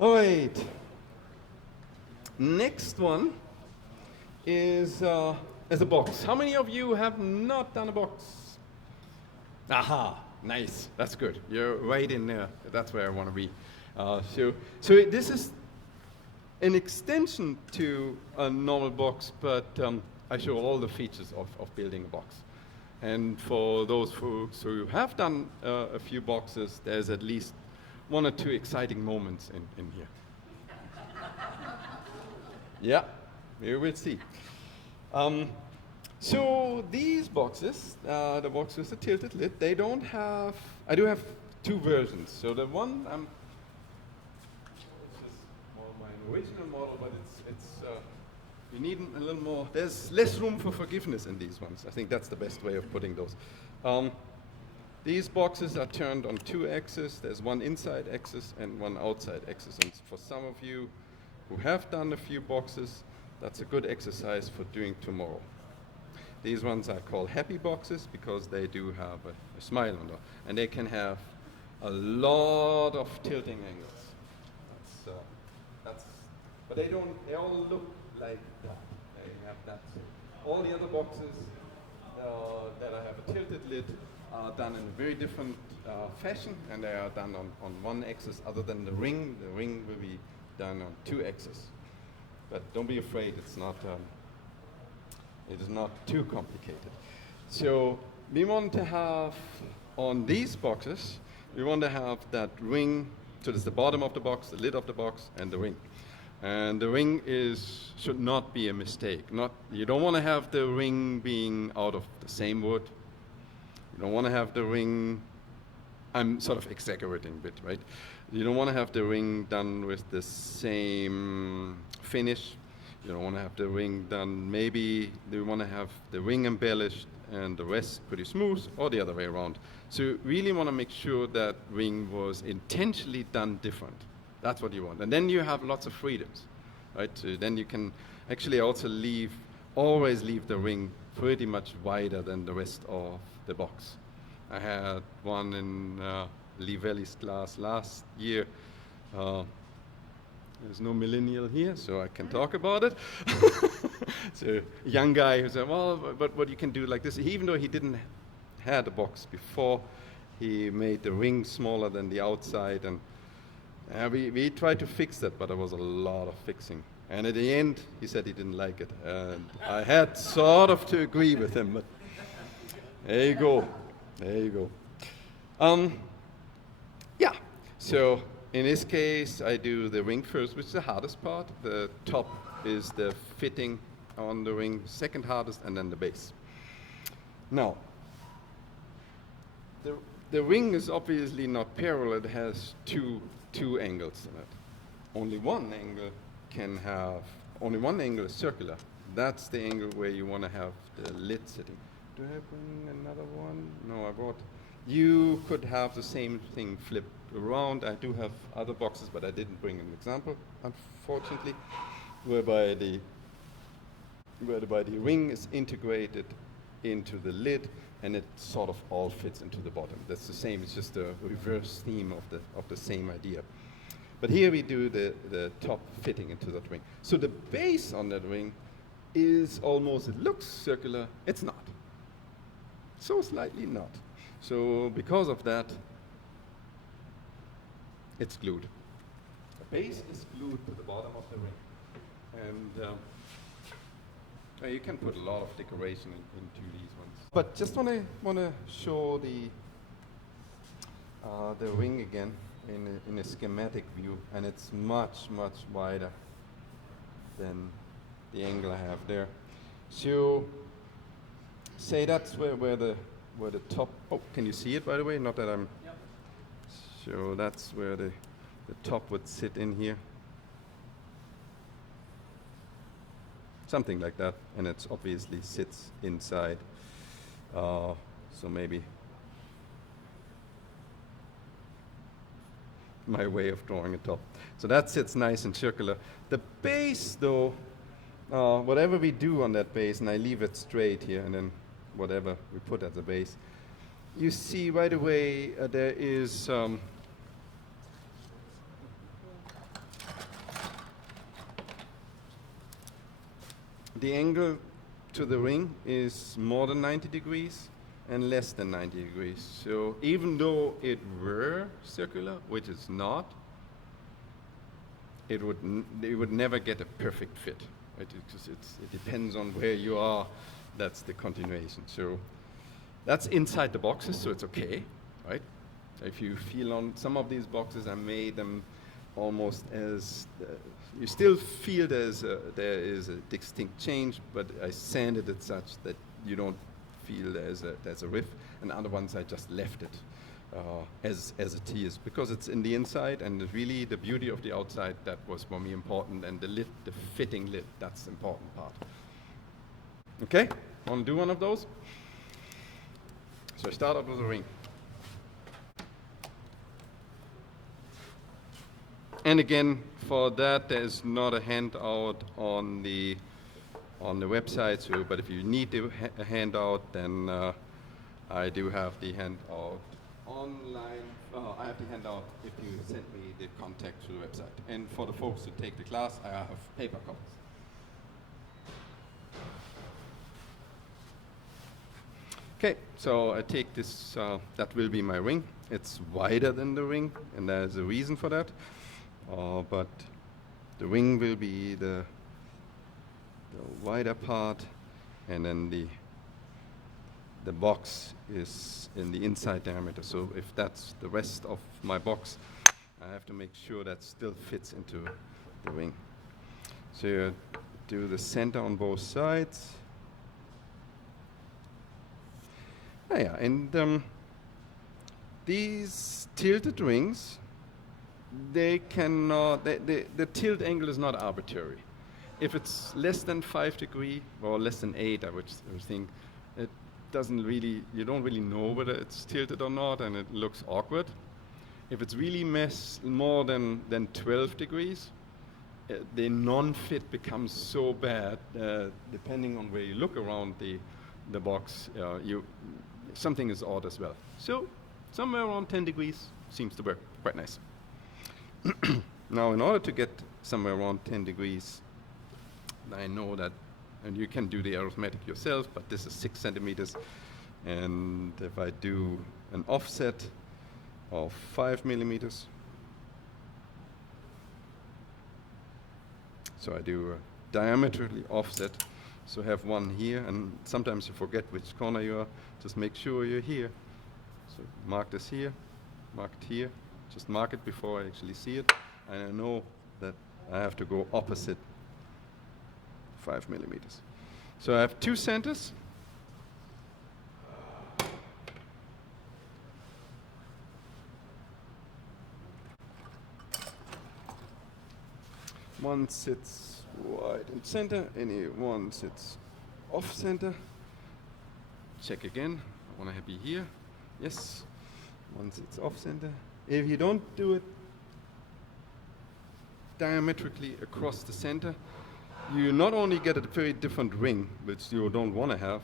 All right. Next one is as a box. How many of you have not done a box? Aha, nice. That's good. You're right in there. That's where I want to be. So this is an extension to a normal box, but I show all the features of building a box. And for those who have done a few boxes, there's at least one or two exciting moments in here. Yeah, we will see. So these boxes, the box with the tilted lid, they don't have, I do have two versions. So the one, this is more my original model, but it's you need a little more, there's less room for forgiveness in these ones. I think that's the best way of putting those. These boxes are turned on two axes. There's one inside axis and one outside axis. And for some of you who have done a few boxes, that's a good exercise for doing tomorrow. These ones are called happy boxes because they do have a smile on them. And they can have a lot of tilting angles. But they all look like that. They have that. All the other boxes that I have a tilted lid are done in a very different fashion, and they are done on one axis other than the ring. The ring will be done on two axes. But don't be afraid, it is not too complicated. So we want to have, on these boxes, we want to have that ring, so there's the bottom of the box, the lid of the box, and the ring. And the ring should not be a mistake. You don't want to have the ring being out of the same wood. You don't want to have the ring, I'm sort of exaggerating a bit, right? You don't want to have the ring done with the same finish. You don't want to have the ring done, maybe you want to have the ring embellished and the rest pretty smooth, or the other way around. So you really want to make sure that ring was intentionally done different. That's what you want. And then you have lots of freedoms, right? So then you can actually also always leave the ring pretty much wider than the rest of the box. I had one in Lee Valley's class last year. There's no millennial here, so I can talk about it. So a young guy who said, well, but what you can do like this, even though he didn't have a box before, he made the ring smaller than the outside, and we tried to fix that, but there was a lot of fixing. And at the end, he said he didn't like it. And I had sort of to agree with him, but there you go. There you go. Yeah, so in this case, I do the ring first, which is the hardest part. The top is the fitting on the ring, second hardest, and then the base. Now, the ring is obviously not parallel. It has two angles in it. Only one angle is circular. That's the angle where you want to have the lid sitting. Do I bring another one? No, I brought. You could have the same thing flipped around. I do have other boxes, but I didn't bring an example, unfortunately, whereby the ring is integrated into the lid, and it sort of all fits into the bottom. That's the same. It's just a reverse theme of the same idea. But here we do the top fitting into that ring. So the base on that ring is almost, it looks circular. It's not. So slightly not. So because of that, it's glued. The base is glued to the bottom of the ring. And you can put a lot of decoration into these ones. But just want to show the ring again in a schematic view, and it's much wider than the angle I have there. So say that's where the top. Oh, can you see it by the way? Not that I'm. Yep. So that's where the top would sit in here. Something like that, and it obviously sits inside. So maybe my way of drawing a top. So that sits nice and circular. The base, though, whatever we do on that base, and I leave it straight here, and then whatever we put at the base, you see right away there is the angle to the ring is more than 90 degrees and less than 90 degrees. So even though it were circular, which it's not, it would never get a perfect fit, right? It depends on where you are. That's the continuation. So that's inside the boxes, so it's okay, right? If you feel on some of these boxes, I made them almost as you still feel there is a distinct change, but I sanded it such that you don't feel there's a riff. And other ones I just left it as it is, because it's in the inside, and really the beauty of the outside, that was for me important, and the lid, the fitting lid, that's the important part. Okay, want to do one of those? So I start up with a ring. And again, for that, there's not a handout on the website. So, but if you need a handout, then I do have the handout online. I have the handout if you send me the contact to the website. And for the folks who take the class, I have paper copies. Okay, so I take this. That will be my ring. It's wider than the ring, and there's a reason for that. But the ring will be the wider part, and then the box is in the inside diameter. So if that's the rest of my box, I have to make sure that still fits into the ring. So you do the center on both sides. Yeah, and these tilted rings, they cannot, the tilt angle is not arbitrary. If it's less than 5 degrees or less than 8, I would think, it doesn't really, you don't really know whether it's tilted or not, and it looks awkward. If it's really more than 12 degrees, the non-fit becomes so bad, depending on where you look around the box, something is odd as well. So somewhere around 10 degrees seems to work quite nice. Now, in order to get somewhere around 10 degrees, I know that, and you can do the arithmetic yourself, but this is 6 centimeters. And if I do an offset of 5 millimeters, so I do a diametrically offset, so I have one here, and sometimes you forget which corner you are. Just make sure you're here. So mark this here, mark it here. Just mark it before I actually see it, and I know that I have to go opposite 5 millimeters. So I have 2 centers. One sits wide in center, and one sits off center. Check again. I want to be here. Yes. One sits off center. If you don't do it diametrically across the center, you not only get a very different ring, which you don't want to have,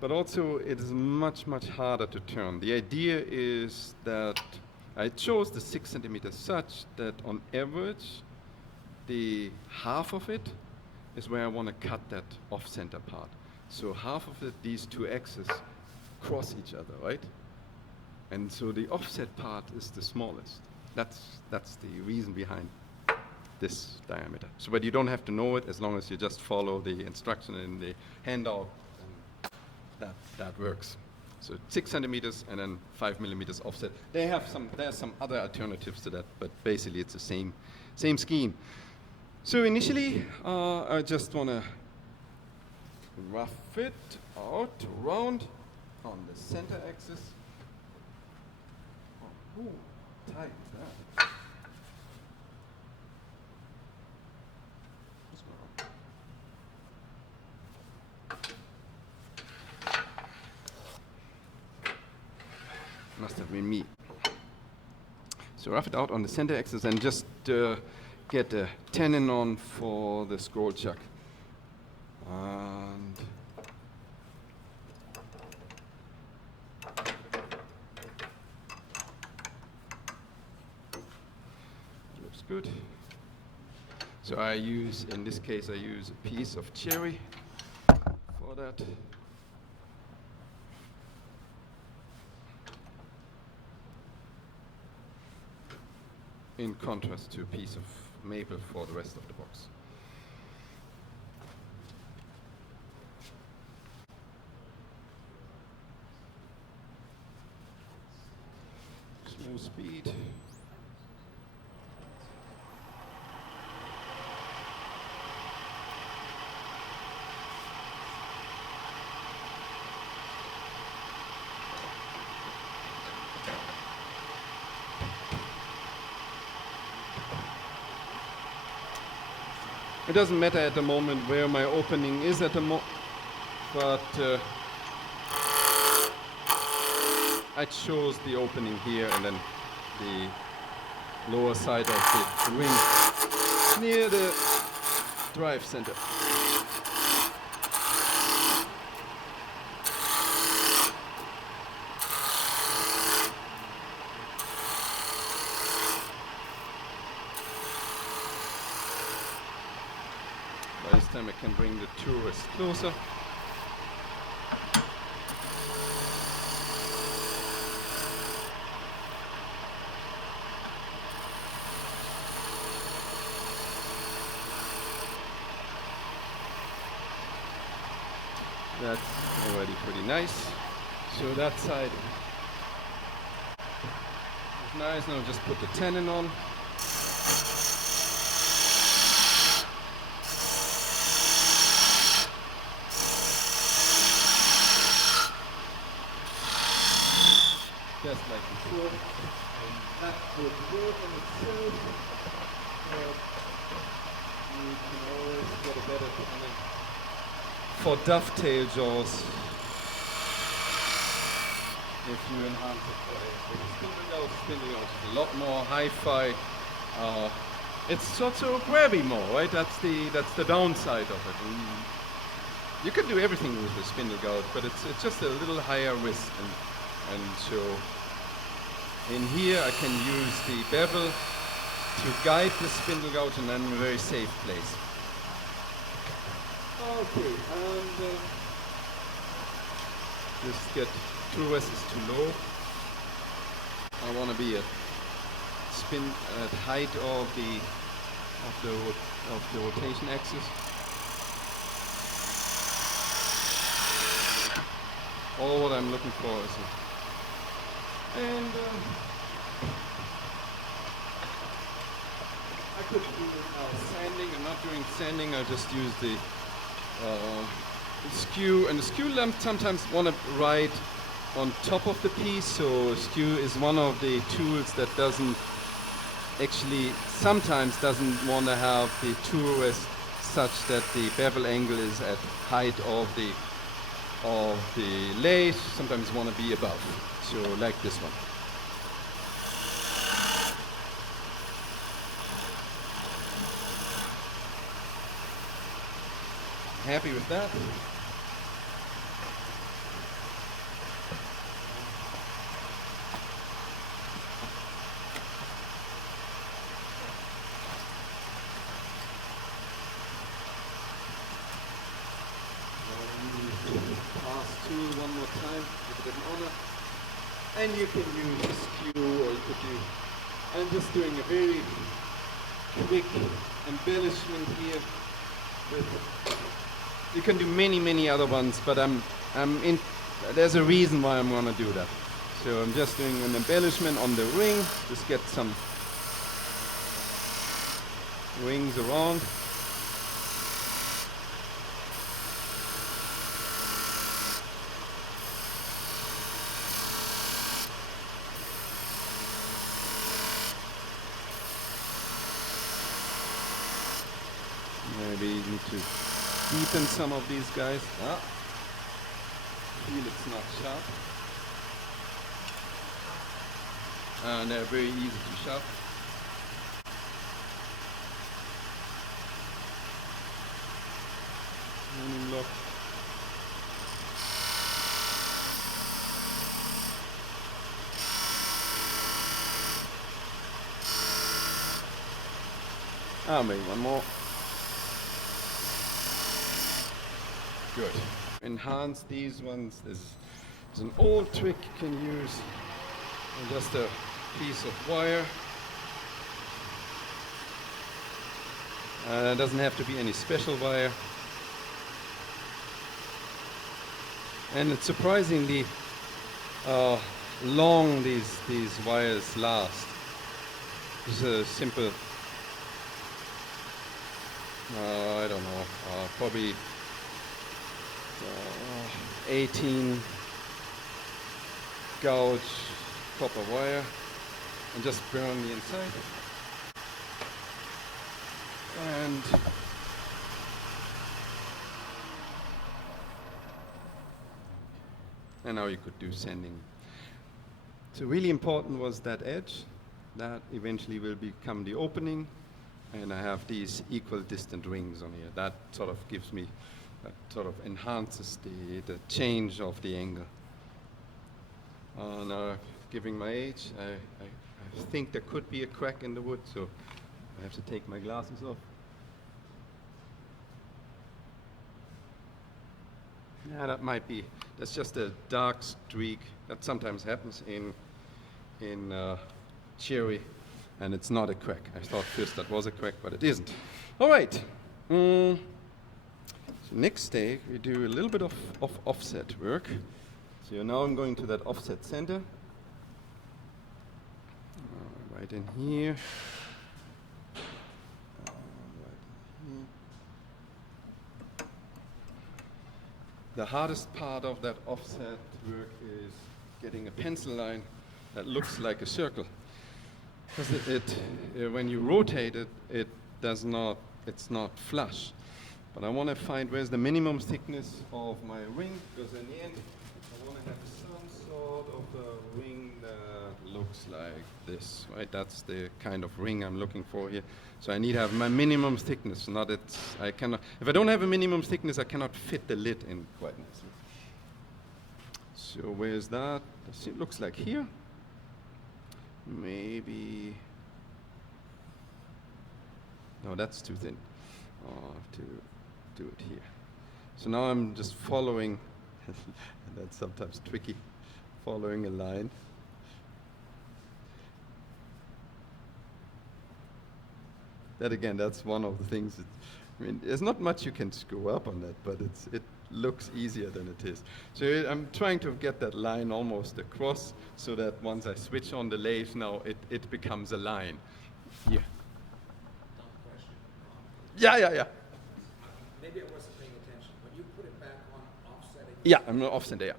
but also it is much, much harder to turn. The idea is that I chose the 6 centimeters such that on average, the half of it is where I want to cut that off-center part. So half of it, these two axes cross each other, right? And so the offset part is the smallest. That's the reason behind this diameter. So, but you don't have to know it as long as you just follow the instruction in the handout, and that works. So 6 centimeters and then 5 millimeters offset. There's some other alternatives to that, but basically it's the same scheme. So initially, I just want to rough it out around on the center axis. Oh, tight that. Must have been me. So rough it out on the center axis and just get a tenon on for the scroll chuck. And looks good. So I use, in this case, I use a piece of cherry for that. In contrast to a piece of maple for the rest of the box. Slow speed. It doesn't matter at the moment where my opening is at the moment, but I chose the opening here and then the lower side of the ring near the drive center. By this time I can bring the tourist closer. That's already pretty nice. So that side is nice. Now just put the tenon on. Just like before, and that would work on itself, but you can always get a better tenon for dovetail jaws if you enhance it for a spindle gauge is a lot more hi-fi. It's sort of grabby more, right? That's the downside of it. And you can do everything with the spindle gauge, but it's just a little higher risk. And so in here I can use the bevel to guide the spindle gouge and then a very safe place. Okay, and just get tool rest is too low. I want to be at height of the rotation axis. All what I'm looking for is I could do sanding. I'm not doing sanding. I just use the skew, and the skew lamp sometimes want to ride on top of the piece. So skew is one of the tools that sometimes doesn't want to have the tool rest such that the bevel angle is at height of the lathe. Sometimes want to be above. So like this one. Happy with that? Pass tool one more time, give it an honor. And you can use a skew, or you could do. I'm just doing a very quick embellishment here. You can do many other ones, but there's a reason why I'm gonna do that. So I'm just doing an embellishment on the ring, just get some rings around. Maybe you need to deepen some of these guys. Feel it's not sharp. And they're very easy to sharpen. Running lock. Maybe one more. Good. Enhance these ones. This is an old trick you can use. Just a piece of wire. It doesn't have to be any special wire. And it's surprisingly long these wires last. It's a simple, I don't know, probably 18 gauge copper wire, and just burn the inside. And now you could do sanding. So really important was that edge. That eventually will become the opening, and I have these equal distant rings on here. That sort of gives me, that sort of enhances the change of the angle. Now, given my age, I think there could be a crack in the wood, so I have to take my glasses off. Yeah, that might be, that's just a dark streak that sometimes happens in cherry, and it's not a crack. I thought first that was a crack, but it isn't. All right. So next day we do a little bit of offset work. So now I'm going to that offset center. Right in here. The hardest part of that offset work is getting a pencil line that looks like a circle. Because when you rotate it, it's not flush. But I want to find where's the minimum thickness of my ring, because in the end, I want to have some sort of a ring that looks like this, right? That's the kind of ring I'm looking for here. So I need to have my minimum thickness, I cannot, if I don't have a minimum thickness, I cannot fit the lid in quite nicely. So where's that? It looks like here. Maybe, no, that's too thin. I'll have to do it here. So now I'm just following, and that's sometimes tricky, following a line. That again, that's one of the things that, I mean, there's not much you can screw up on that, but it looks easier than it is. So I'm trying to get that line almost across so that once I switch on the lathe now, it becomes a line. Here. Yeah. Maybe I wasn't paying attention. When you put it back on offset again, Yeah, I'm going to offset, yeah.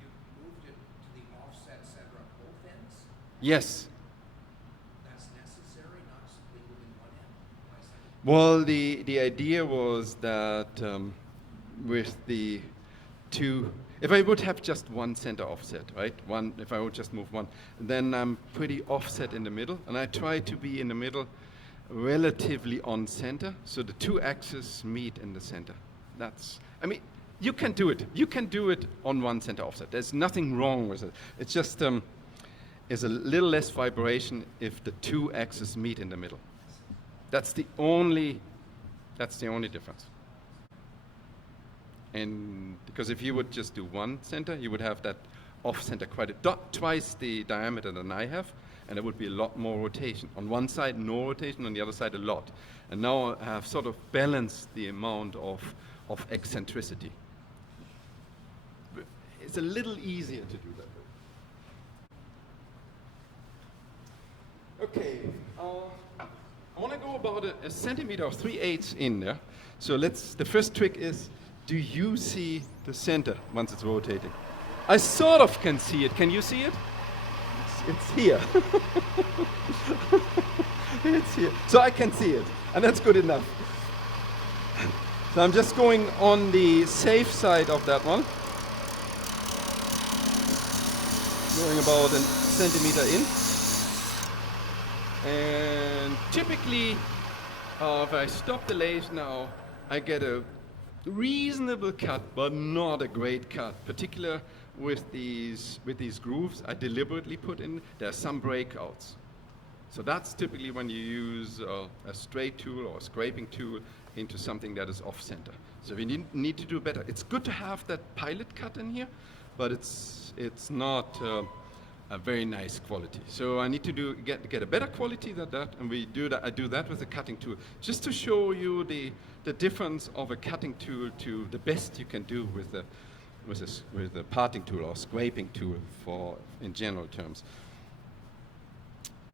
you moved it to the offset center on both ends? Yes. That's necessary, not simply moving one end? Well, the idea was that with the two, if I would have just one center offset, right? If I would just move one, then I'm pretty offset in the middle, and I try to be in the middle relatively on center, so the two axes meet in the center. I mean, you can do it. You can do it on one center offset. There's nothing wrong with it. It's just, is a little less vibration if the two axes meet in the middle. That's the only difference. And because if you would just do one center, you would have that off center twice the diameter than I have, and there would be a lot more rotation. On one side, no rotation, on the other side, a lot. And now I have sort of balanced the amount of eccentricity. It's a little easier to do that way. Okay, I want to go about a centimeter or 3/8 in there. So the first trick is, do you see the center once it's rotating? I sort of can see it. Can you see it? It's here. It's here. So I can see it, and that's good enough. So I'm just going on the safe side of that one. Going about a centimeter in. And typically, if I stop the lathe now, I get a reasonable cut, but not a great cut, particularly with these grooves I deliberately put in. There are some breakouts. So that's typically when you use a straight tool or a scraping tool into something that is off-center. So we need to do better. It's good to have that pilot cut in here, but it's not a very nice quality. So I need to get a better quality than that, and we do that. I do that with a cutting tool, just to show you the difference of a cutting tool to the best you can do with a parting tool or scraping tool in general terms.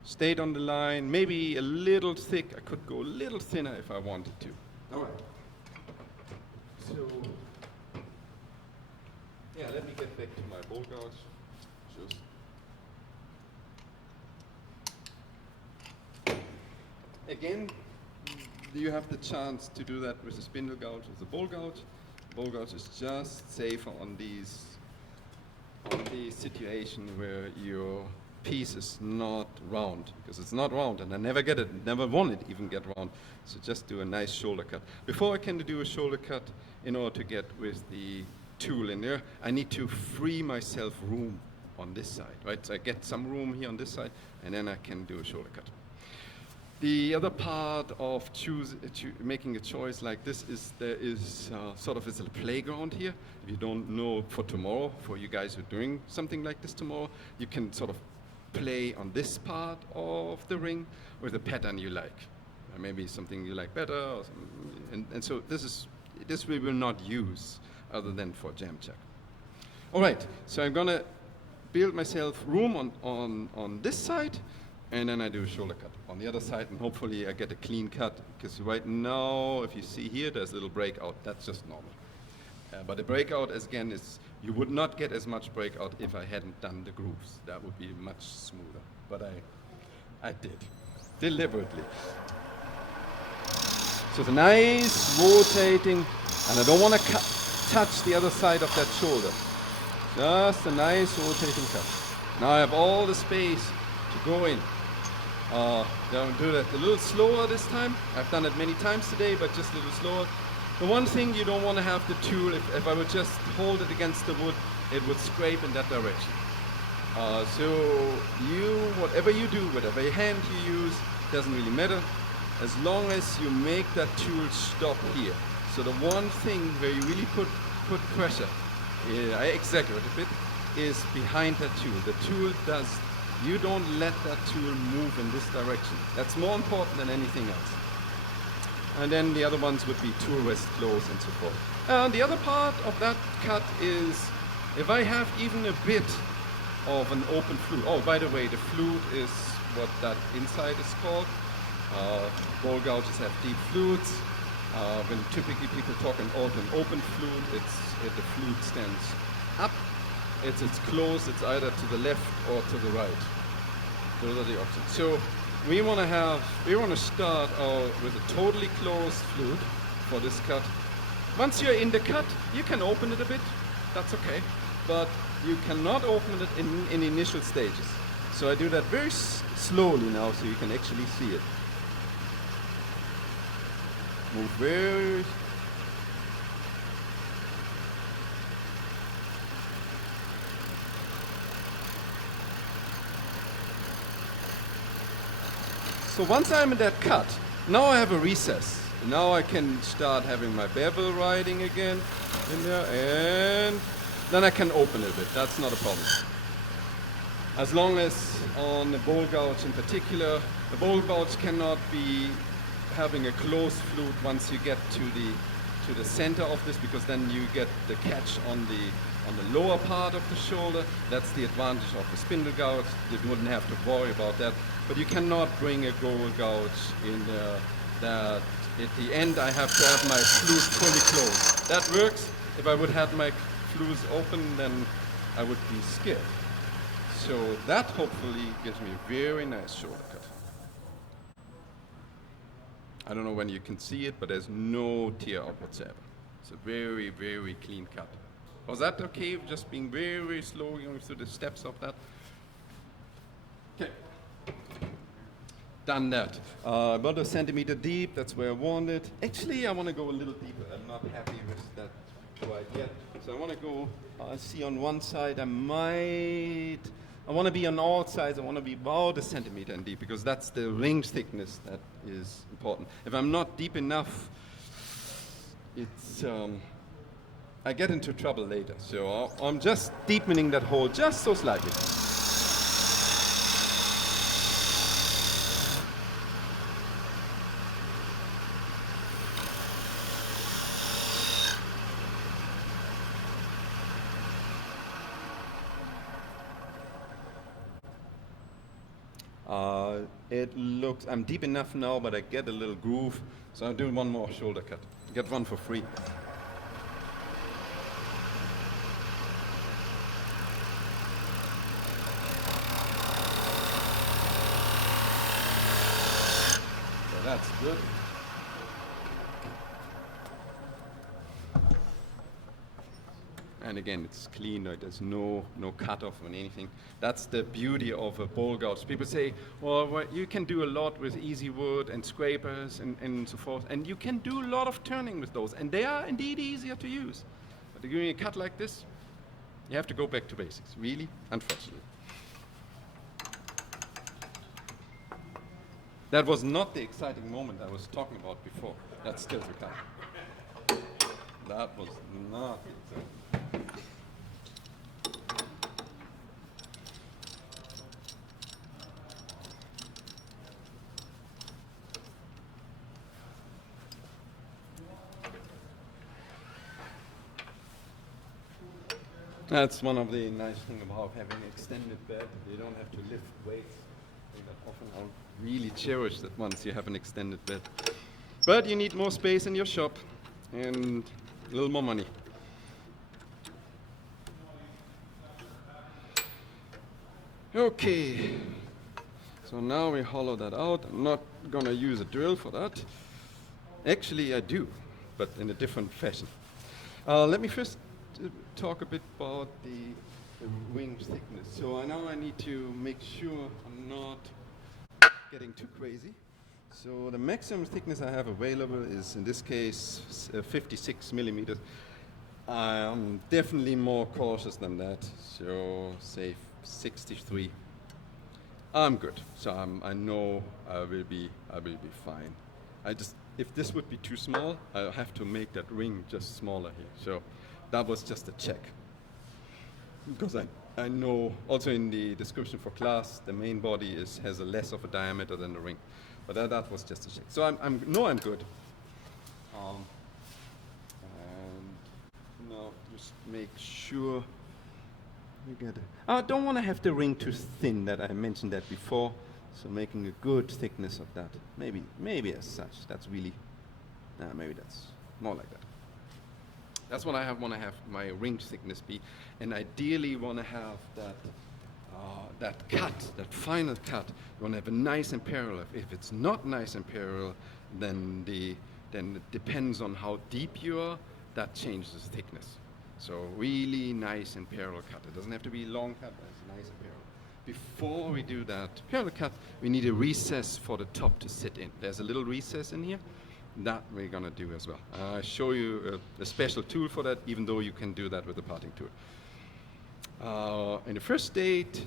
Stayed on the line, maybe a little thick. I could go a little thinner if I wanted to. All right. So, yeah, let me get back to my bolt gouge. Again, you have the chance to do that with a spindle gouge, with a bolt gouge. Bolt gouge is just safer on the situation where your piece is not round, because it's not round, and I never get it, never want it even get round. So just do a nice shoulder cut. Before I can do a shoulder cut, in order to get with the tool in there, I need to free myself room on this side, right? So I get some room here on this side, and then I can do a shoulder cut. The other part of making a choice like this is there is sort of a playground here. If you don't know for tomorrow, for you guys who are doing something like this tomorrow, you can sort of play on this part of the ring with a pattern you like. Maybe something you like better, or and so this we will not use other than for jam check. All right, so I'm gonna build myself room on this side, and then I do a shoulder cut on the other side, and hopefully I get a clean cut, because right now, if you see here, there's a little breakout. That's just normal. But the breakout, again, you would not get as much breakout if I hadn't done the grooves. That would be much smoother. But I did, deliberately. So it's a nice rotating, and I don't want to touch the other side of that shoulder. Just a nice rotating cut. Now I have all the space to go in. Don't do that a little slower this time. I've done it many times today, but just a little slower. The one thing you don't want to have the tool, if I would just hold it against the wood, it would scrape in that direction. So whatever you do, whatever hand you use, doesn't really matter, as long as you make that tool stop here. So the one thing where you really put pressure, I exaggerate a bit, is behind that tool. The tool you don't let that tool move in this direction. That's more important than anything else. And then the other ones would be tool rest close and so forth. The other part of that cut is if I have even a bit of an open flute. Oh, by the way, the flute is what that inside is called. Bowl gouges have deep flutes. When typically people talk about an open flute, the flute stands up. It's closed. It's either to the left or to the right. Those are the options. So we want to start with a totally closed flute for this cut. Once you're in the cut, you can open it a bit. That's okay, but you cannot open it in initial stages. So I do that very slowly now, so you can actually see it. Move very. So once I'm in that cut, now I have a recess. Now I can start having my bevel riding again in there, and then I can open it a bit. That's not a problem. As long as on the bowl gouge in particular, the bowl gouge cannot be having a closed flute once you get to the center of this, because then you get the catch on the lower part of the shoulder. That's the advantage of the spindle gouge. You wouldn't have to worry about that. But you cannot bring a bowl gouge in there that at the end I have to have my flute fully closed. That works. If I would have my flutes open, then I would be scared. So that hopefully gives me a very nice shoulder cut. I don't know when you can see it, but there's no tear out whatsoever. It's a very, very clean cut. Was that okay? Just being very slow going through the steps of that? Okay. Done that. About a centimeter deep, that's where I want it. Actually, I want to go a little deeper. I'm not happy with that quite yet. So I want to go, see on one side, I might I want to be on all sides. I want to be about a centimeter in deep because that's the ring thickness that is important. If I'm not deep enough, it's I get into trouble later. So I'm just deepening that hole just so slightly. It looks, I'm deep enough now, but I get a little groove, so I'll do one more shoulder cut. Get one for free. So that's good. And again, it's clean, there's no cut off on anything. That's the beauty of a bowl gouge. People say, well, you can do a lot with easy wood and scrapers and so forth, and you can do a lot of turning with those, and they are indeed easier to use. But doing a cut like this, you have to go back to basics, really, unfortunately. That was not the exciting moment I was talking about before. That's still to come. That was not the exciting. That's one of the nice things about having an extended bed. You don't have to lift weights. Often I'll really cherish that once you have an extended bed. But you need more space in your shop and a little more money. Okay, so now we hollow that out. I'm not gonna use a drill for that. Actually, I do, but in a different fashion. Let me first talk a bit about the wing thickness. So now I need to make sure I'm not getting too crazy. So the maximum thickness I have available is, in this case, 56 millimeters. I'm definitely more cautious than that. So say 63. I'm good. So I know I will be fine. If this would be too small, I'll have to make that ring just smaller here. So that was just a check. Because I know also in the description for class, the main body has a less of a diameter than the ring. But that was just a check. So I'm good. And now just make sure you get it. I don't want to have the ring too thin. That I mentioned that before. So making a good thickness of that. Maybe as such. That's really. Maybe that's more like that. That's what I want to have my ring thickness be, and ideally want to have that cut, that final cut. You want to have a nice and parallel. If it's not nice and parallel, then it depends on how deep you are. That changes the thickness. So really nice and parallel cut. It doesn't have to be a long cut, but it's nice and parallel. Before we do that parallel cut, we need a recess for the top to sit in. There's a little recess in here. That we're gonna do as well. I'll show you a special tool for that, even though you can do that with the parting tool. In the first state,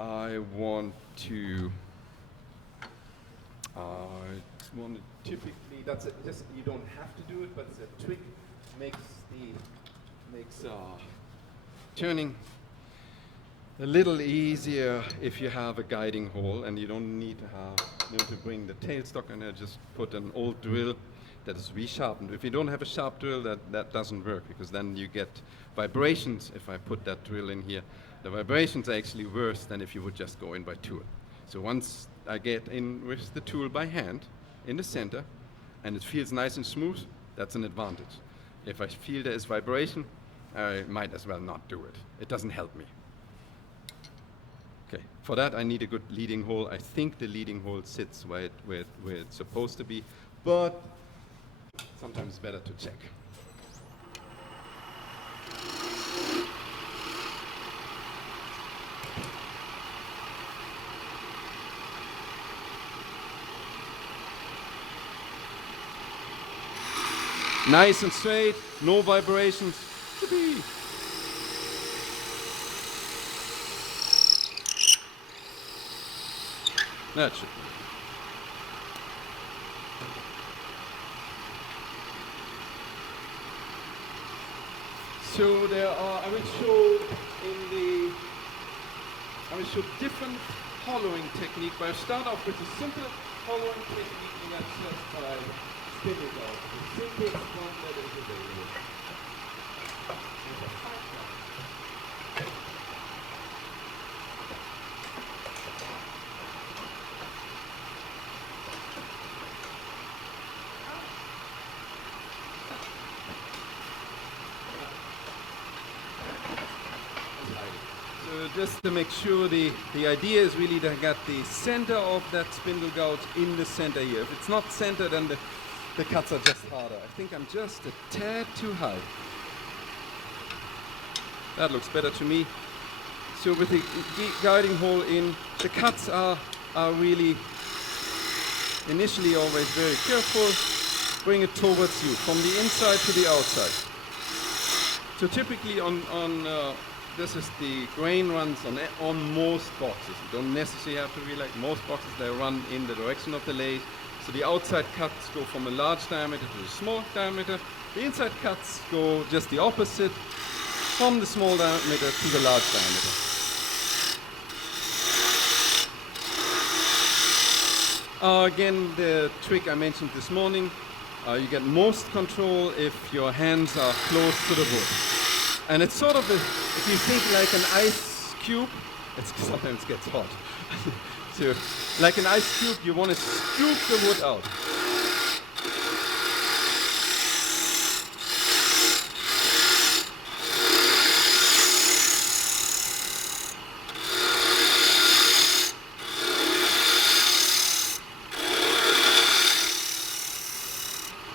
I want to typically, that's it. Just you don't have to do it, but it's a trick. Makes turning a little easier if you have a guiding hole and you don't need to bring the tailstock in there. Just put an old drill that is resharpened. If you don't have a sharp drill, that doesn't work, because then you get vibrations. If I put that drill in here, the vibrations are actually worse than if you would just go in by tool. So once I get in with the tool by hand in the center and it feels nice and smooth, that's an advantage. If I feel there is vibration, I might as well not do it. It doesn't help me. Okay, for that I need a good leading hole. I think the leading hole sits where it's supposed to be, but sometimes it's better to check. Nice and straight, no vibrations. Yippee. That should be. So there are, I will show different hollowing technique, but I'll start off with a simple hollowing technique, and that's just by spinning out the simplest one that is available. Just to make sure, the idea is really to get the center of that spindle gouge in the center here. If it's not centered, then the cuts are just harder. I think I'm just a tad too high. That looks better to me. So with the guiding hole in, the cuts are really initially always very careful. Bring it towards you, from the inside to the outside. So typically this is the grain runs on most boxes. You don't necessarily have to be like most boxes, they run in the direction of the lathe. So the outside cuts go from a large diameter to a small diameter. The inside cuts go just the opposite, from the small diameter to the large diameter. Again, the trick I mentioned this morning, you get most control if your hands are close to the wood. And it's sort of, if you think like an ice cube, sometimes it gets hot. So, like an ice cube, you want to scoop the wood out.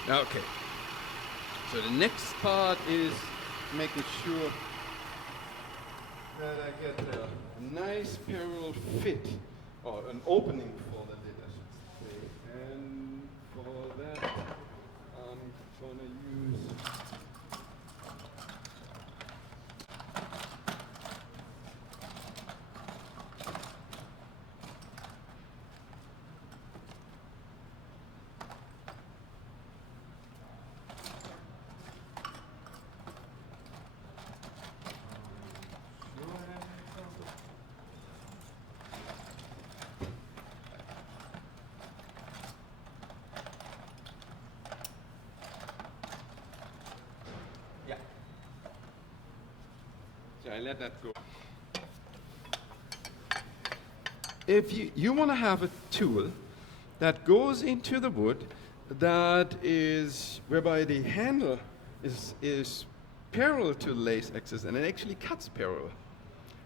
Okay. So the next part is making sure that I get a nice parallel fit, or an opening for the lid, I should say. And for that, I'm going to use I let that go. If you want to have a tool that goes into the wood, that is whereby the handle is parallel to the lathe axis and it actually cuts parallel.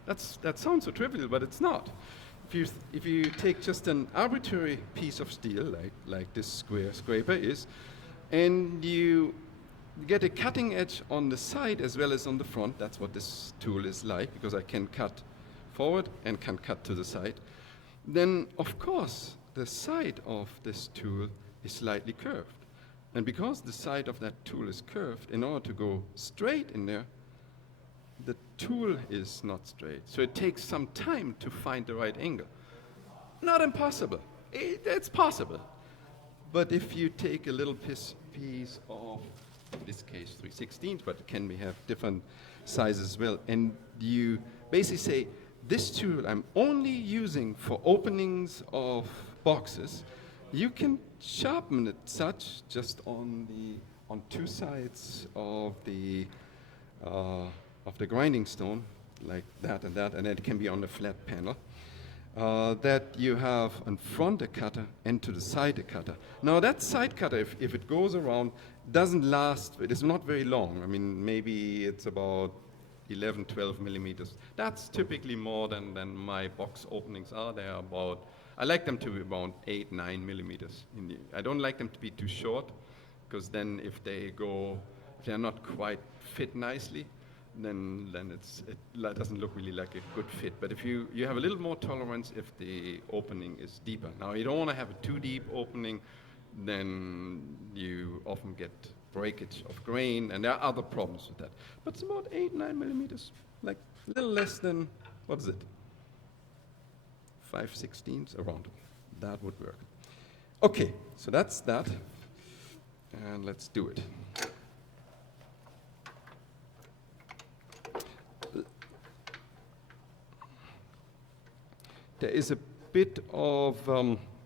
That sounds so trivial, but it's not. If you take just an arbitrary piece of steel, like this square scraper is, and you get a cutting edge on the side as well as on the front. That's what this tool is like, because I can cut forward and can cut to the side. Then, of course, the side of this tool is slightly curved. And because the side of that tool is curved, in order to go straight in there, the tool is not straight. So it takes some time to find the right angle. Not impossible. It's possible. But if you take a little piece of, in this case 3/16, but it can have different sizes as well, and you basically say, this tool I'm only using for openings of boxes, you can sharpen it such just on two sides of the grinding stone, like that, and then it can be on the flat panel. That you have in front a cutter and to the side a cutter. Now that side cutter, if it goes around, doesn't last, it is not very long. I mean, maybe it's about 11, 12 millimeters. That's typically more than my box openings are. They are about, I like them to be about 8, 9 millimeters. I don't like them to be too short, because then if they're not quite fit nicely, then it doesn't look really like a good fit. But if you have a little more tolerance if the opening is deeper. Now, you don't want to have a too deep opening, then you often get breakage of grain, and there are other problems with that. But it's about 8, 9 millimeters, like a little less than, what is it? 5/16 around. that would work. Okay, so that's that. And let's do it. There is a bit of,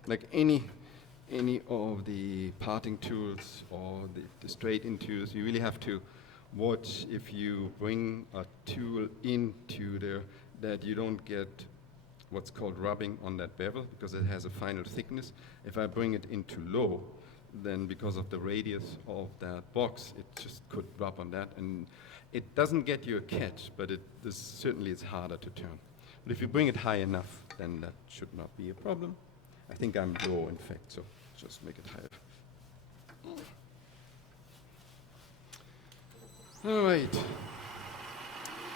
like any of the parting tools or the straight-in tools, you really have to watch if you bring a tool into there that you don't get what's called rubbing on that bevel, because it has a final thickness. If I bring it into low, then because of the radius of that box, it just could rub on that, and it doesn't get you a catch, but this certainly is harder to turn. But if you bring it high enough, then that should not be a problem. I think I'm low, in fact, so just make it higher. All right.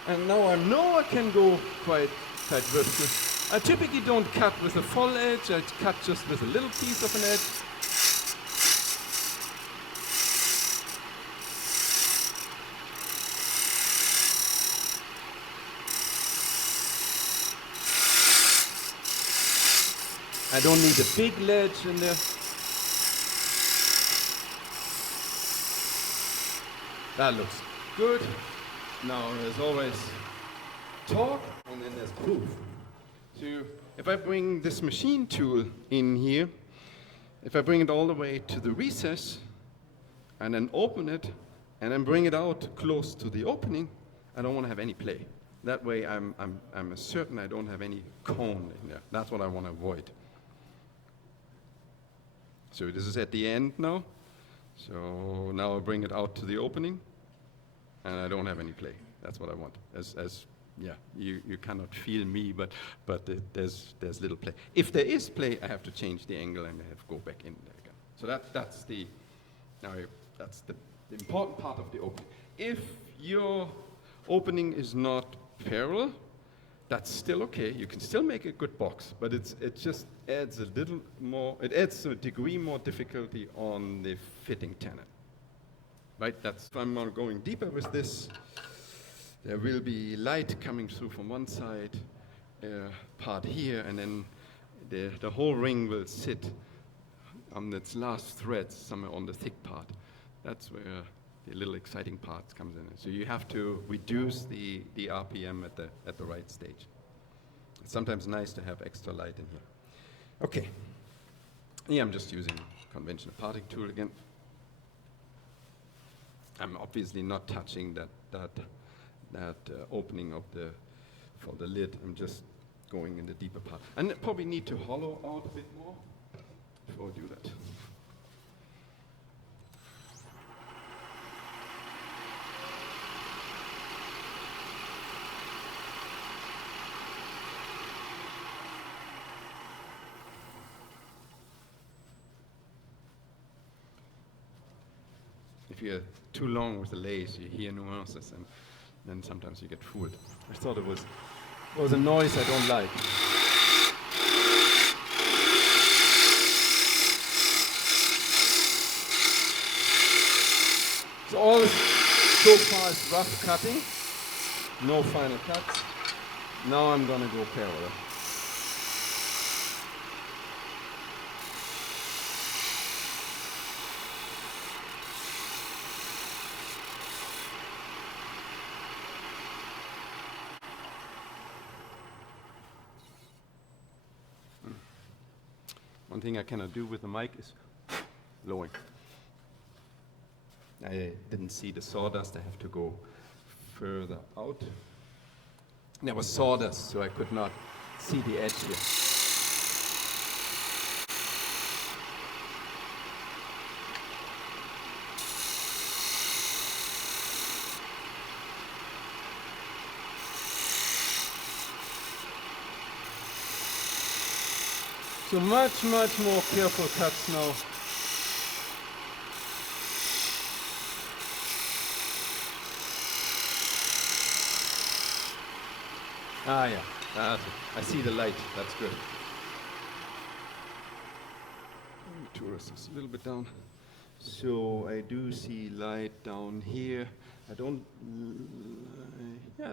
And now I know I can go quite vertical. I typically don't cut with a full edge, I cut just with a little piece of an edge. I don't need a big ledge in there. That looks good. Now there's always torque and then there's proof. So if I bring this machine tool in here, if I bring it all the way to the recess and then open it and then bring it out close to the opening, I don't want to have any play. That way I'm certain I don't have any cone in there. That's what I want to avoid. So this is at the end now. So now I'll bring it out to the opening, and I don't have any play. That's what I want. Yeah, you cannot feel me, but there's little play. If there is play, I have to change the angle and I have to go back in there again. So that's the important part of the opening. If your opening is not parallel, that's still okay. You can still make a good box, but it just adds a little more. It adds a degree more difficulty on the fitting tenon. Right? If I'm going deeper with this, there will be light coming through from one side, part here, and then the whole ring will sit on its last threads somewhere on the thick part. That's where the little exciting parts comes in. So you have to reduce the RPM at the right stage. It's sometimes nice to have extra light in here. Okay. Yeah, I'm just using conventional parting tool again. I'm obviously not touching that opening for the lid. I'm just going in the deeper part. And I probably need to hollow out a bit more before I do that. If you're too long with the lathe, you hear nuances, and then sometimes you get fooled. I thought it was a noise I don't like. So all so far is rough cutting, no final cuts. Now I'm going to go parallel. One thing I cannot do with the mic is blowing. I didn't see the sawdust. I have to go further out. There was sawdust, so I could not see the edge here. So much more careful cuts now. Ah, yeah. I see the light. That's good. Tourist is a little bit down. So I do see light down here. I don't. Yeah,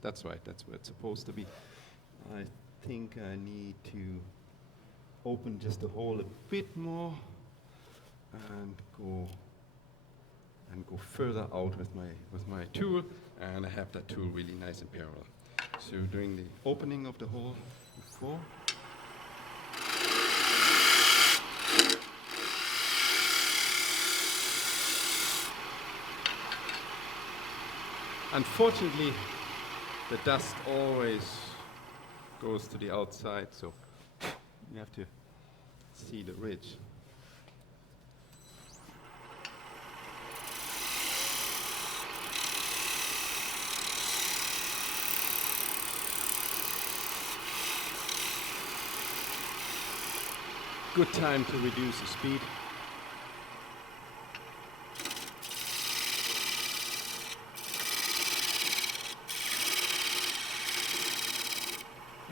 that's right. That's where it's supposed to be. I think I need to open just the hole a bit more and go further out with my tool, and I have that tool really nice and parallel. So during the opening of the hole before, unfortunately, the dust always goes to the outside, so you have to see the ridge. Good time to reduce the speed.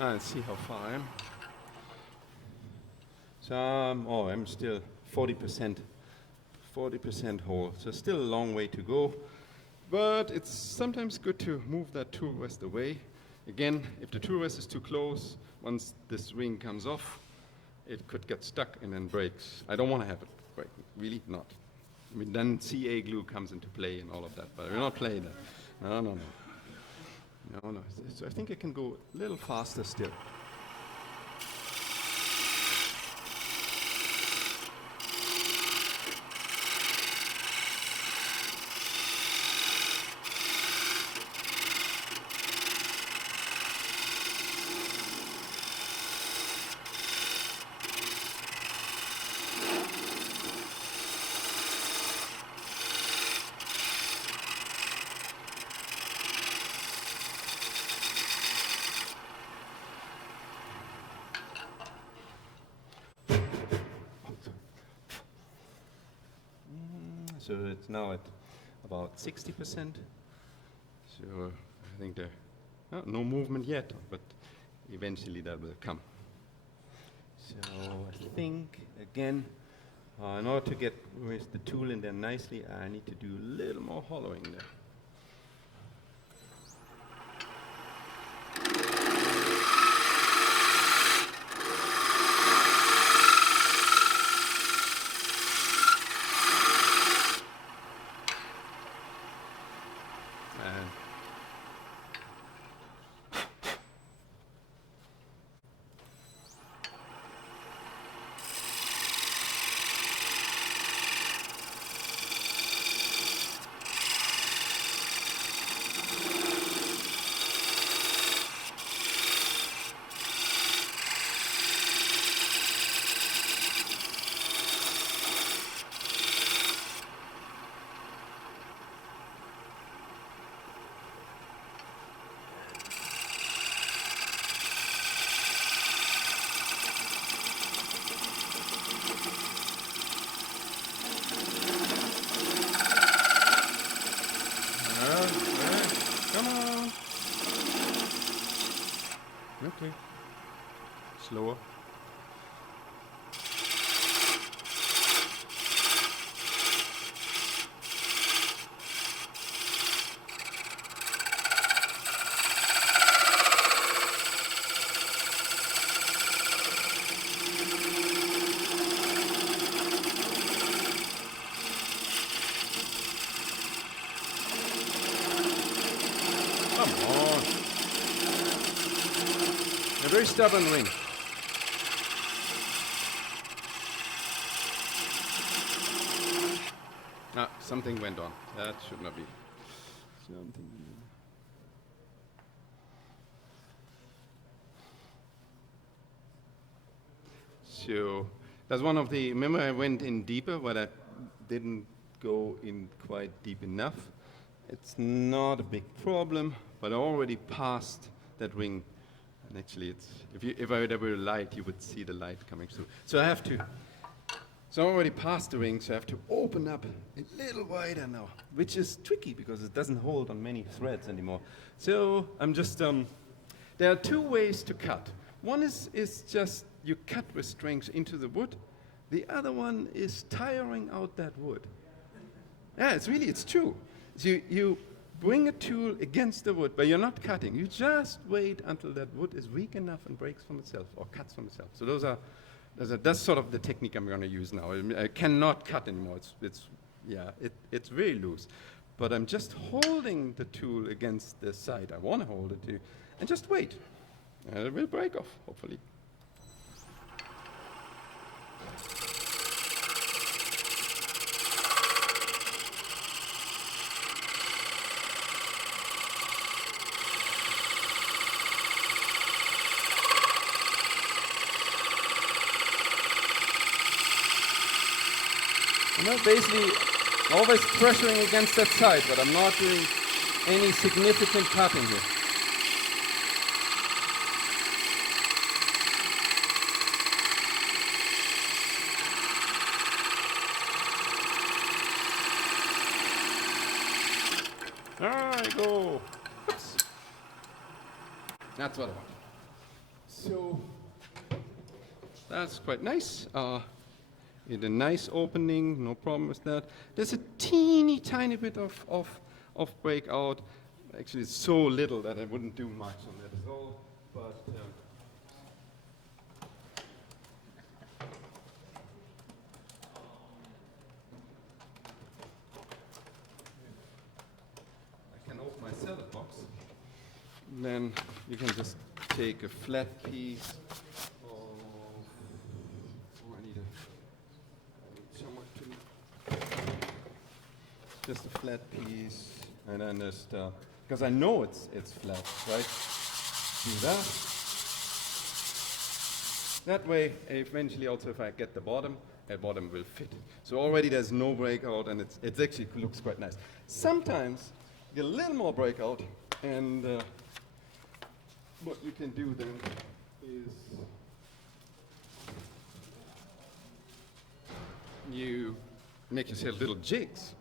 And see how far I am. So I'm still 40% hole, so still a long way to go. But it's sometimes good to move that tool rest away. Again, if the tool rest is too close, once this ring comes off, it could get stuck and then breaks. I don't want to have it break, really not. I mean, then CA glue comes into play and all of that, but we're not playing that. No. So I think I can go a little faster still. So it's now at about 60%. So I think there, no movement yet, but eventually that will come. So I think, again, in order to get with the tool in there nicely, I need to do a little more hollowing there. Okay. Slower. Come on. A very stubborn ring. Ah, something went on. That should not be. Something. So that's one of the. Remember, I went in deeper, but I didn't go in quite deep enough. It's not a big problem, but I already passed that ring. And actually, it's if I were light, you would see the light coming through. So I have to. So I already passed the ring, so I have to open up a little wider now, which is tricky because it doesn't hold on many threads anymore. So I'm just. There are two ways to cut. One is just you cut with strength into the wood. The other one is tiring out that wood. Yeah, it's true. So you bring a tool against the wood, but you're not cutting. You just wait until that wood is weak enough and breaks from itself or cuts from itself. So those are That's sort of the technique I'm going to use now. I cannot cut anymore. It's very loose. But I'm just holding the tool against the side I want to hold it to, and just wait. And it will break off, hopefully. Basically always pressuring against that side, but I'm not doing any significant cutting here. There I go. Oops. That's what I want. So that's quite nice. In a nice opening, no problem with that. There's a teeny tiny bit of breakout. Actually, it's so little that I wouldn't do much on that at all. But I can open my salad box. Then you can just take a flat piece. Just a flat piece, and then just because I know it's flat, right? Do that. That way, eventually, also if I get the bottom will fit. So already there's no breakout, and it actually looks quite nice. Sometimes you get a little more breakout, and what you can do then is you make yourself little jigs.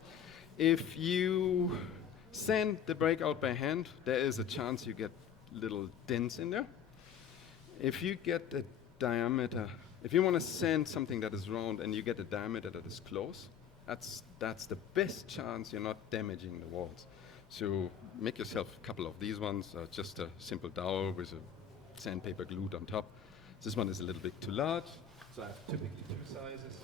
If you sand the breakout by hand, there is a chance you get little dents in there. If you get a diameter, if you want to sand something that is round and you get a diameter that is close, that's the best chance you're not damaging the walls. So make yourself a couple of these ones, just a simple dowel with a sandpaper glued on top. This one is a little bit too large, so I have typically two sizes.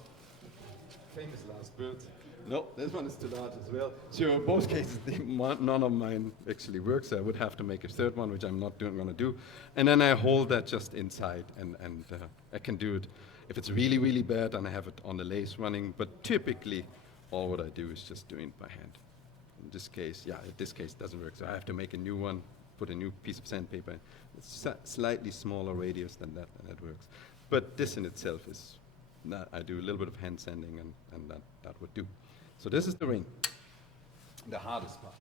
Famous last birds. No, this one is too large as well. So in both cases, none of mine actually works. So I would have to make a third one, which I'm not going to do. And then I hold that just inside, and I can do it. If it's really, really bad, and I have it on the lathe running. But typically, all what I do is just doing it by hand. In this case, it doesn't work. So I have to make a new one, put a new piece of sandpaper in. It's slightly smaller radius than that, and it works. But this in itself is, I do a little bit of hand sanding, and that would do. So this is the ring, the hardest part.